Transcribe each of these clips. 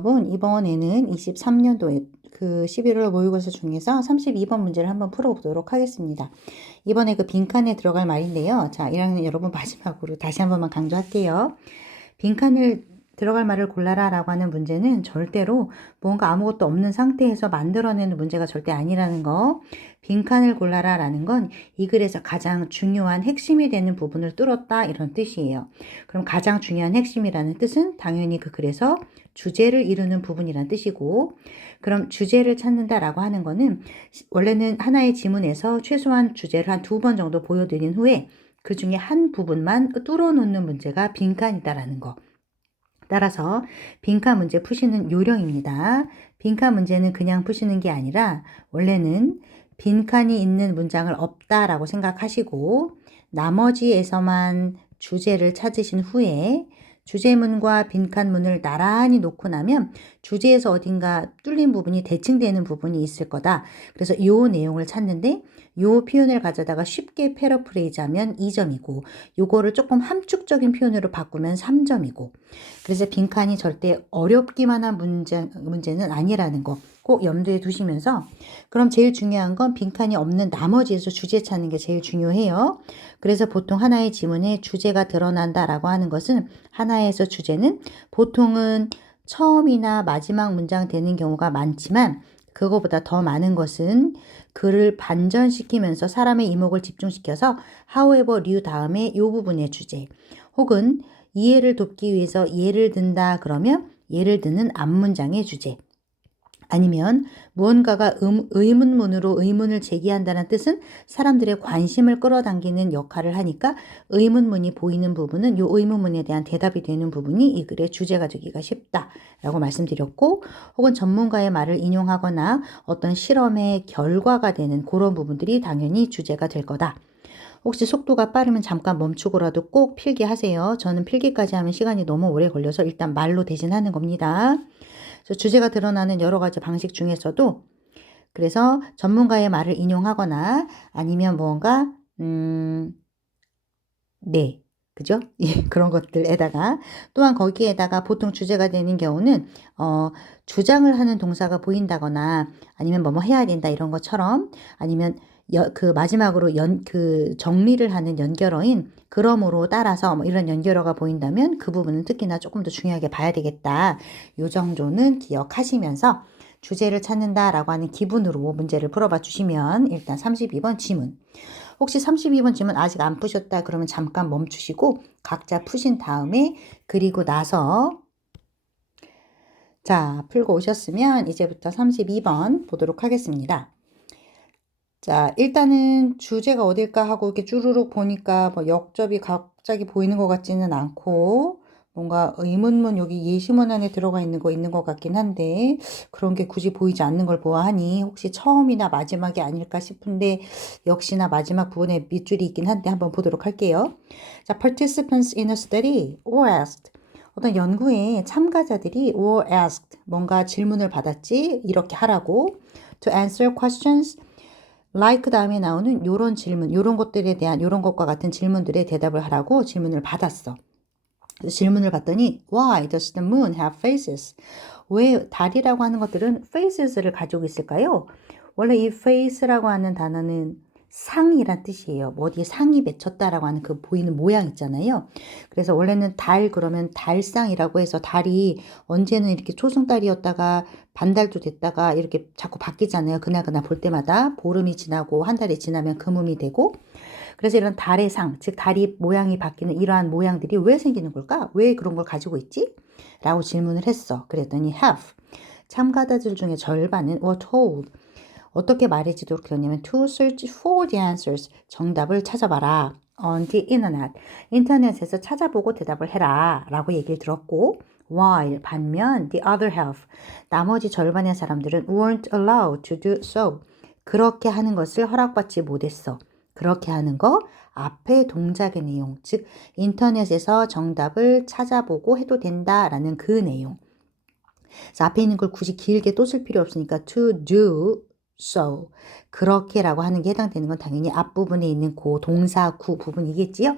여러분, 이번에는 23년도에 그 11월 모의고사 중에서 32번 문제를 한번 풀어보도록 하겠습니다. 이번에 그 빈칸에 들어갈 말인데요. 자, 1학년 여러분 마지막으로 다시 한 번만 강조할게요. 빈칸을 들어갈 말을 골라라 라고 하는 문제는 절대로 뭔가 아무것도 없는 상태에서 만들어내는 문제가 절대 아니라는 거. 빈칸을 골라라 라는 건 이 글에서 가장 중요한 핵심이 되는 부분을 뚫었다 이런 뜻이에요. 그럼 가장 중요한 핵심이라는 뜻은 당연히 그 글에서 주제를 이루는 부분이란 뜻이고, 그럼 주제를 찾는다라고 하는 거는 원래는 하나의 지문에서 최소한 주제를 한 2번 정도 보여드린 후에 그 중에 한 부분만 뚫어놓는 문제가 빈칸이다라는 거. 따라서 빈칸 문제 푸시는 요령입니다. 빈칸 문제는 그냥 푸시는 게 아니라 원래는 빈칸이 있는 문장을 없다라고 생각하시고 나머지에서만 주제를 찾으신 후에 주제문과 빈칸문을 나란히 놓고 나면 주제에서 어딘가 뚫린 부분이 대칭되는 부분이 있을 거다. 그래서 이 내용을 찾는데 이 표현을 가져다가 쉽게 패러프레이즈하면 2점이고 요거를 조금 함축적인 표현으로 바꾸면 3점이고, 그래서 빈칸이 절대 어렵기만 한 문제는 아니라는 거 꼭 염두에 두시면서, 그럼 제일 중요한 건 빈칸이 없는 나머지에서 주제 찾는 게 제일 중요해요. 그래서 보통 하나의 지문에 주제가 드러난다라고 하는 것은 하나에서 주제는 보통은 처음이나 마지막 문장 되는 경우가 많지만 그거보다 더 많은 것은 글을 반전시키면서 사람의 이목을 집중시켜서 however, 류 다음에 이 부분의 주제, 혹은 이해를 돕기 위해서 예를 든다 그러면 예를 드는 앞문장의 주제, 아니면 무언가가 의문문으로 의문을 제기한다는 뜻은 사람들의 관심을 끌어당기는 역할을 하니까 의문문이 보이는 부분은 이 의문문에 대한 대답이 되는 부분이 이 글의 주제가 되기가 쉽다라고 말씀드렸고, 혹은 전문가의 말을 인용하거나 어떤 실험의 결과가 되는 그런 부분들이 당연히 주제가 될 거다. 혹시 속도가 빠르면 잠깐 멈추고라도 꼭 필기하세요. 저는 필기까지 하면 시간이 너무 오래 걸려서 일단 말로 대신하는 겁니다. 그래서 주제가 드러나는 여러 가지 방식 중에서도 그래서 전문가의 말을 인용하거나 아니면 뭔가 네, 그죠? 예, 그런 것들에다가 또한 거기에다가 보통 주제가 되는 경우는 주장을 하는 동사가 보인다거나 아니면 뭐뭐 해야 된다 이런 것처럼, 아니면 그 마지막으로 그 정리를 하는 연결어인 그러므로 따라서 뭐 이런 연결어가 보인다면 그 부분은 특히나 조금 더 중요하게 봐야 되겠다. 요 정도는 기억하시면서 주제를 찾는다라고 하는 기분으로 문제를 풀어봐 주시면 일단 32번 지문. 혹시 32번 질문 아직 안 푸셨다 그러면 잠깐 멈추시고 각자 푸신 다음에, 그리고 나서 자, 풀고 오셨으면 이제부터 32번 보도록 하겠습니다. 자, 일단은 주제가 어딜까 하고 이렇게 쭈루룩 보니까 뭐 역접이 갑자기 보이는 것 같지는 않고 뭔가 의문문 여기 예시문 안에 들어가 있는 것 같긴 한데 그런 게 굳이 보이지 않는 걸 보아하니 혹시 처음이나 마지막이 아닐까 싶은데 역시나 마지막 부분에 밑줄이 있긴 한데 한번 보도록 할게요. 자, participants in a study were asked. 어떤 연구에 참가자들이 were asked, 뭔가 질문을 받았지, 이렇게 하라고. to answer questions like 다음에 나오는 요런 질문, 요런 것들에 대한 요런 것과 같은 질문들에 대답을 하라고 질문을 받았어. 질문을 받더니 Why does the moon have faces? 왜 달이라고 하는 것들은 faces를 가지고 있을까요? 원래 이 face라고 하는 단어는 상이란 뜻이에요. 뭐 어디에 상이 맺혔다라고 하는 그 보이는 모양 있잖아요. 그래서 원래는 달 그러면 달상이라고 해서 달이 언제는 이렇게 초승달이었다가 반달도 됐다가 이렇게 자꾸 바뀌잖아요. 그날그날 볼 때마다 보름이 지나고 한 달이 지나면 금음이 되고, 그래서 이런 달의 상, 즉 달이 모양이 바뀌는 이러한 모양들이 왜 생기는 걸까? 왜 그런 걸 가지고 있지? 라고 질문을 했어. 그랬더니 half, 참가자들 중에 절반은 were told, 어떻게 말해지도록 되었냐면 to search for the answers, 정답을 찾아봐라. on the internet, 인터넷에서 찾아보고 대답을 해라 라고 얘기를 들었고, while 반면 the other half, 나머지 절반의 사람들은 weren't allowed to do so, 그렇게 하는 것을 허락받지 못했어. 그렇게 하는 거 앞에 동작의 내용, 즉 인터넷에서 정답을 찾아보고 해도 된다라는 그 내용. 그래서 앞에 있는 걸 굳이 길게 또 쓸 필요 없으니까 to do so, 그렇게라고 하는 게 해당되는 건 당연히 앞부분에 있는 그 동사 구 부분이겠지요.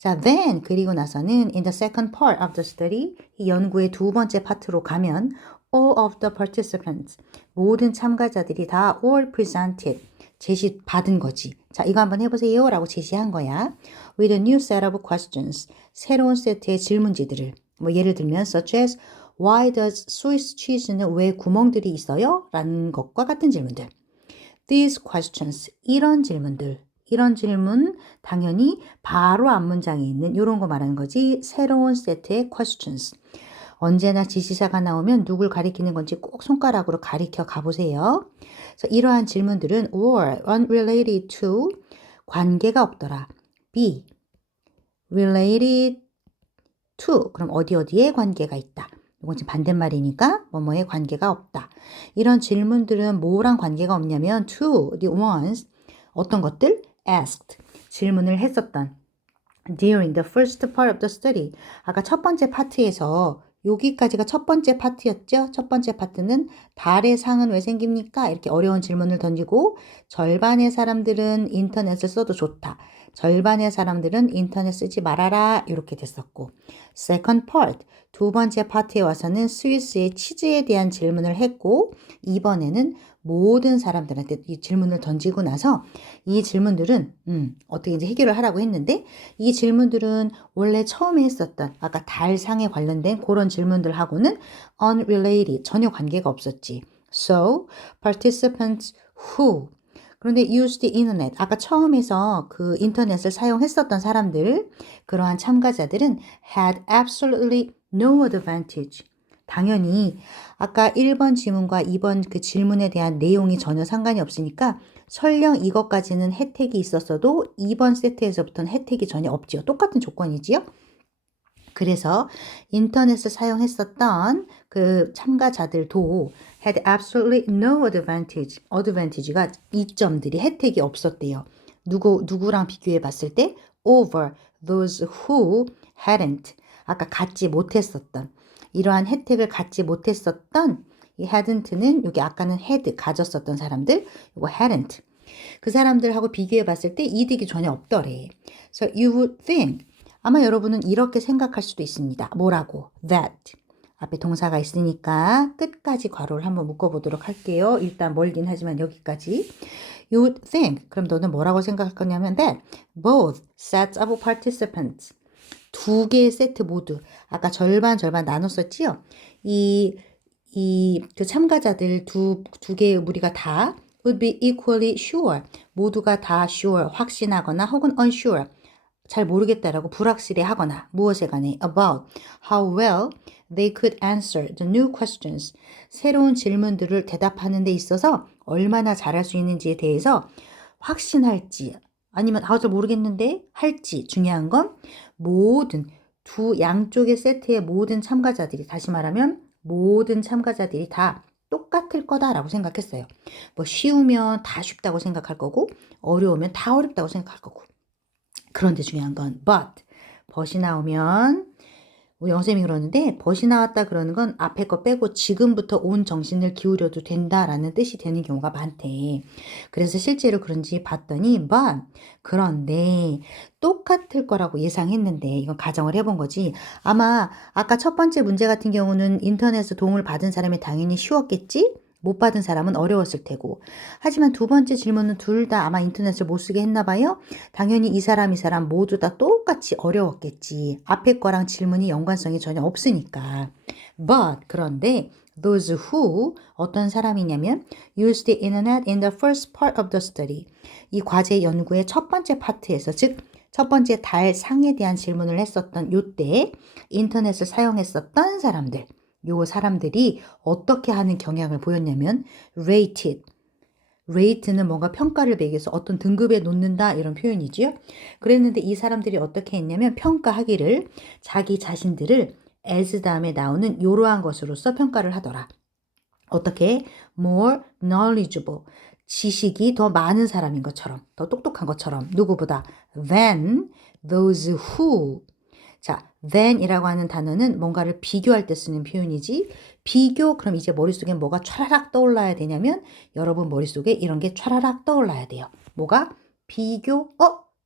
자, then 그리고 나서는 in the second part of the study 이 연구의 두 번째 파트로 가면 all of the participants 모든 참가자들이 다 were presented 제시 받은 거지. 자, 이거 한번 해보세요 라고 제시한 거야. with a new set of questions 새로운 세트의 질문지들을 뭐 예를 들면 such as why does Swiss cheese는 왜 구멍들이 있어요? 라는 것과 같은 질문들. These questions 이런 질문 당연히 바로 앞 문장에 있는 이런 거 말하는 거지. 새로운 세트의 questions. 언제나 지시사가 나오면 누굴 가리키는 건지 꼭 손가락으로 가리켜 가보세요. 그래서 이러한 질문들은 were unrelated to 관계가 없더라. be related to 그럼 어디에 관계가 있다. 이건 지금 반대말이니까 뭐뭐에 관계가 없다. 이런 질문들은 뭐랑 관계가 없냐면 to the ones 어떤 것들 asked 질문을 했었던 during the first part of the study 아까 첫 번째 파트에서 여기까지가 첫 번째 파트였죠. 첫 번째 파트는 달의 상은 왜 생깁니까? 이렇게 어려운 질문을 던지고 절반의 사람들은 인터넷을 써도 좋다. 절반의 사람들은 인터넷 쓰지 말아라. 이렇게 됐었고 second part 두 번째 파트에 와서는 스위스의 치즈에 대한 질문을 했고 이번에는 모든 사람들한테 이 질문을 던지고 나서 이 질문들은 어떻게 이제 해결을 하라고 했는데 이 질문들은 원래 처음에 했었던 아까 달상에 관련된 그런 질문들하고는 unrelated 전혀 관계가 없었지. So participants who 그런데 use the internet 아까 처음에서 그 인터넷을 사용했었던 사람들 그러한 참가자들은 had absolutely no advantage 당연히 아까 1번 질문과 2번 그 질문에 대한 내용이 전혀 상관이 없으니까 설령 이것까지는 혜택이 있었어도 2번 세트에서부터는 혜택이 전혀 없지요. 똑같은 조건이지요. 그래서 인터넷을 사용했었던 그 참가자들도 had absolutely no advantage. advantage가 이점들이 혜택이 없었대요. 누구랑 비교해 봤을 때 over those who hadn't. 아까 갖지 못했었던 이러한 혜택을 갖지 못했었던 이 hadn't는 여기 아까는 had 가졌었던 사람들 이거 hadn't 그 사람들하고 비교해 봤을 때 이득이 전혀 없더래. So you would think 아마 여러분은 이렇게 생각할 수도 있습니다. 뭐라고? That 앞에 동사가 있으니까 끝까지 괄호를 한번 묶어보도록 할게요. 일단 멀긴 하지만 여기까지. You would think 그럼 너는 뭐라고 생각할 거냐면 that both sets of participants 두 개의 세트 모두 아까 절반 나눴었지요. 그 참가자들 두 개의 무리가 다 would be equally sure 모두가 다 sure 확신하거나 혹은 unsure 잘 모르겠다라고 불확실해 하거나 무엇에 관해 about how well they could answer the new questions 새로운 질문들을 대답하는 데 있어서 얼마나 잘할 수 있는지에 대해서 확신할지 아니면 잘 모르겠는데 할지 중요한 건 모든 두 양쪽의 세트의 모든 참가자들이 다시 말하면 모든 참가자들이 다 똑같을 거다라고 생각했어요. 뭐 쉬우면 다 쉽다고 생각할 거고 어려우면 다 어렵다고 생각할 거고 그런데 중요한 건 but이 나오면 우리 영쌤이 그러는데 but이 나왔다 그러는 건 앞에 거 빼고 지금부터 온 정신을 기울여도 된다라는 뜻이 되는 경우가 많대. 그래서 실제로 그런지 봤더니 그런데 똑같을 거라고 예상했는데 이건 가정을 해본 거지. 아마 아까 첫 번째 문제 같은 경우는 인터넷에서 도움을 받은 사람이 당연히 쉬웠겠지? 못 받은 사람은 어려웠을 테고. 하지만 두 번째 질문은 둘 다 아마 인터넷을 못 쓰게 했나 봐요. 당연히 이 사람 모두 다 똑같이 어려웠겠지. 앞에 거랑 질문이 연관성이 전혀 없으니까. 그런데 those who 어떤 사람이냐면 used the internet in the first part of the study. 이 과제 연구의 첫 번째 파트에서 즉 첫 번째 달 상에 대한 질문을 했었던 요때 인터넷을 사용했었던 사람들. 요 사람들이 어떻게 하는 경향을 보였냐면 rate는 뭔가 평가를 매겨서 어떤 등급에 놓는다 이런 표현이지요. 그랬는데 이 사람들이 어떻게 했냐면 평가하기를 자기 자신들을 as 다음에 나오는 이러한 것으로서 평가를 하더라. 어떻게? more knowledgeable 지식이 더 많은 사람인 것처럼 더 똑똑한 것처럼 누구보다 than those who 자, than이라고 하는 단어는 뭔가를 비교할 때 쓰는 표현이지 비교 그럼 이제 머릿속에 뭐가 촤라락 떠올라야 되냐면 여러분 머릿속에 이런 게 촤라락 떠올라야 돼요. 뭐가? 비교?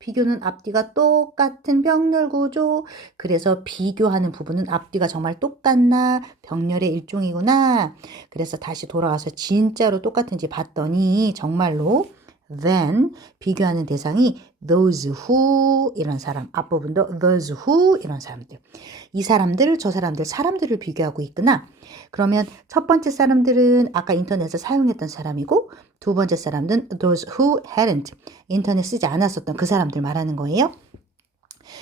비교는 앞뒤가 똑같은 병렬 구조. 그래서 비교하는 부분은 앞뒤가 정말 똑같나? 병렬의 일종이구나. 그래서 다시 돌아가서 진짜로 똑같은지 봤더니 정말로 then 비교하는 대상이 those who 이런 사람, 앞부분도 those who 이런 사람들. 이 사람들, 저 사람들, 사람들을 비교하고 있구나. 그러면 첫 번째 사람들은 아까 인터넷을 사용했던 사람이고 두 번째 사람들은 those who hadn't 인터넷 쓰지 않았었던 그 사람들 말하는 거예요.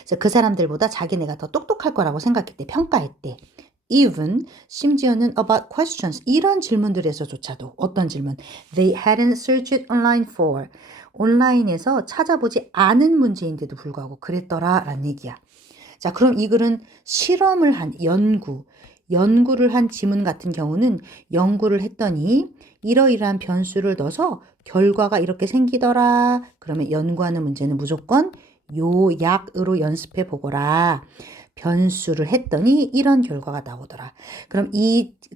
그래서 그 사람들보다 자기네가 더 똑똑할 거라고 생각했대. 평가했대. Even 심지어는 about questions 이런 질문들에서조차도 어떤 질문? They hadn't searched online for 온라인에서 찾아보지 않은 문제인데도 불구하고 그랬더라 라는 얘기야. 자, 그럼 이 글은 실험을 한 연구를 한 지문 같은 경우는 연구를 했더니 이러이러한 변수를 넣어서 결과가 이렇게 생기더라. 그러면 연구하는 문제는 무조건 요약으로 연습해 보거라. 변수를 했더니 이런 결과가 나오더라. 그럼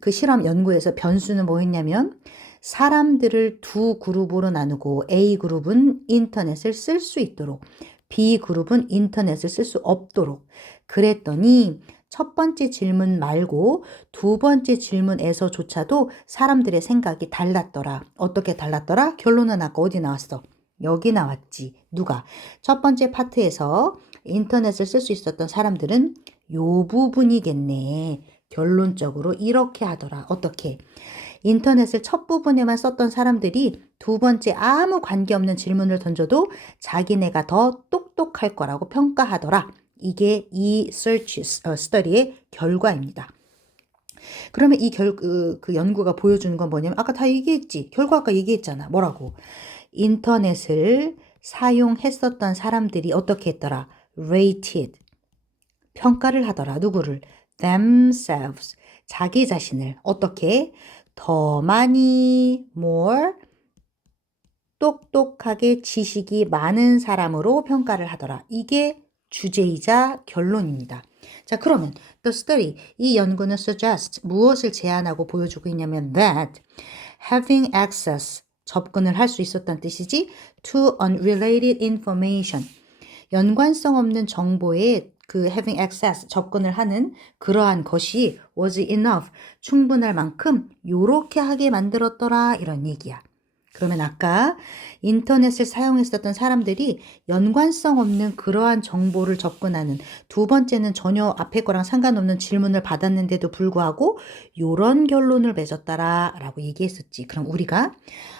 그 실험 연구에서 변수는 뭐였냐면 사람들을 두 그룹으로 나누고 A 그룹은 인터넷을 쓸 수 있도록 B 그룹은 인터넷을 쓸 수 없도록 그랬더니 첫 번째 질문 말고 두 번째 질문에서조차도 사람들의 생각이 달랐더라. 어떻게 달랐더라? 결론은 아까 어디 나왔어? 여기 나왔지. 누가? 첫 번째 파트에서 인터넷을 쓸 수 있었던 사람들은 요 부분이겠네. 결론적으로 이렇게 하더라. 어떻게? 인터넷을 첫 부분에만 썼던 사람들이 두 번째 아무 관계없는 질문을 던져도 자기네가 더 똑똑할 거라고 평가하더라. 이게 이 study의 결과입니다. 그러면 그 연구가 보여주는 건 뭐냐면 아까 다 얘기했지. 결과 아까 얘기했잖아. 뭐라고? 인터넷을 사용했었던 사람들이 어떻게 했더라? rated. 평가를 하더라. 누구를? themselves. 자기 자신을. 어떻게? 더 많이, more, 똑똑하게 지식이 많은 사람으로 평가를 하더라. 이게 주제이자 결론입니다. 자, 그러면 the study, 이 연구는 suggest, 무엇을 제안하고 보여주고 있냐면 that having access, 접근을 할 수 있었다는 뜻이지 to unrelated information, 연관성 없는 정보에 그 having access, 접근을 하는 그러한 것이 was enough, 충분할 만큼 요렇게 하게 만들었더라 이런 얘기야. 그러면 아까 인터넷을 사용했었던 사람들이 연관성 없는 그러한 정보를 접근하는 두 번째는 전혀 앞에 거랑 상관없는 질문을 받았는데도 불구하고 요런 결론을 맺었다라 라고 얘기했었지. 그럼 우리가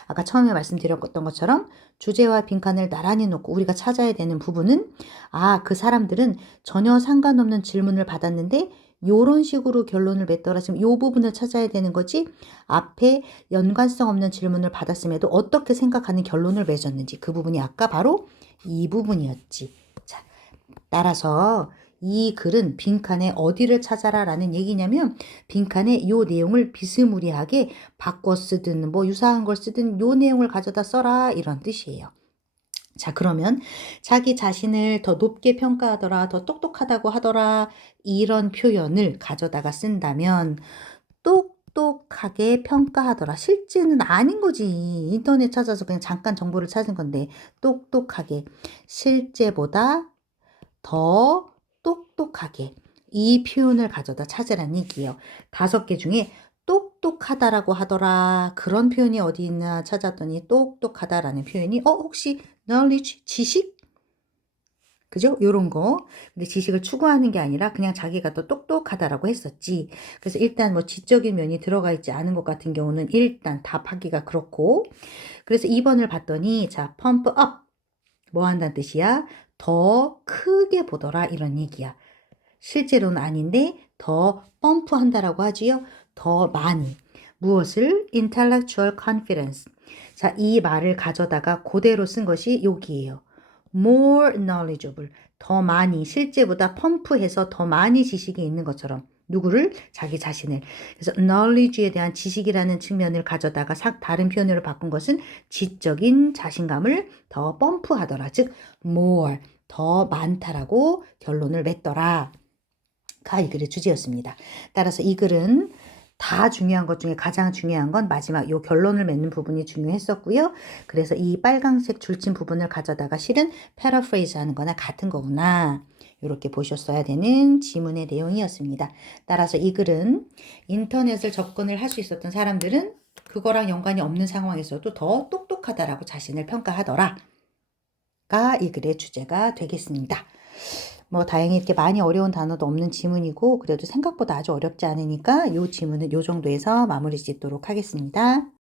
아까 처음에 말씀드렸던 것처럼 주제와 빈칸을 나란히 놓고 우리가 찾아야 되는 부분은 그 사람들은 전혀 상관없는 질문을 받았는데 요런 식으로 결론을 맺더라. 지금 요 부분을 찾아야 되는 거지. 앞에 연관성 없는 질문을 받았음에도 어떻게 생각하는 결론을 맺었는지 그 부분이 아까 바로 이 부분이었지. 자, 따라서 이 글은 빈칸에 어디를 찾아라 라는 얘기냐면 빈칸에 요 내용을 비스무리하게 바꿔 쓰든 뭐 유사한 걸 쓰든 요 내용을 가져다 써라 이런 뜻이에요. 자, 그러면 자기 자신을 더 높게 평가하더라, 더 똑똑하다고 하더라, 이런 표현을 가져다가 쓴다면 똑똑하게 평가하더라. 실제는 아닌 거지. 인터넷 찾아서 그냥 잠깐 정보를 찾은 건데 똑똑하게, 실제보다 더 똑똑하게 이 표현을 가져다 찾으라는 얘기예요. 5개 중에 똑똑하다라고 하더라. 그런 표현이 어디 있나 찾았더니 똑똑하다라는 표현이 혹시 knowledge, 지식? 그죠? 요런 거. 근데 지식을 추구하는 게 아니라 그냥 자기가 더 똑똑하다라고 했었지. 그래서 일단 뭐 지적인 면이 들어가 있지 않은 것 같은 경우는 일단 답하기가 그렇고. 그래서 2번을 봤더니 자, pump up. 뭐 한다는 뜻이야? 더 크게 보더라 이런 얘기야. 실제로는 아닌데 더 펌프한다라고 하지요. 더 많이. 무엇을? intellectual confidence. 자, 이 말을 가져다가 그대로 쓴 것이 여기예요. more knowledgeable. 더 많이, 실제보다 펌프해서 더 많이 지식이 있는 것처럼. 누구를? 자기 자신을. 그래서 knowledge에 대한 지식이라는 측면을 가져다가 다른 표현으로 바꾼 것은 지적인 자신감을 더 펌프하더라. 즉 more, 더 많다라고 결론을 맺더라. 가 이 글의 주제였습니다. 따라서 이 글은 다 중요한 것 중에 가장 중요한 건 마지막 요 결론을 맺는 부분이 중요했었고요. 그래서 이 빨강색 줄친 부분을 가져다가 실은 패러프레이즈 하는 거나 같은 거구나. 이렇게 보셨어야 되는 지문의 내용이었습니다. 따라서 이 글은 인터넷을 접근을 할 수 있었던 사람들은 그거랑 연관이 없는 상황에서도 더 똑똑하다라고 자신을 평가하더라. 가 이 글의 주제가 되겠습니다. 뭐 다행히 이렇게 많이 어려운 단어도 없는 지문이고 그래도 생각보다 아주 어렵지 않으니까 이 지문은 이 정도에서 마무리 짓도록 하겠습니다.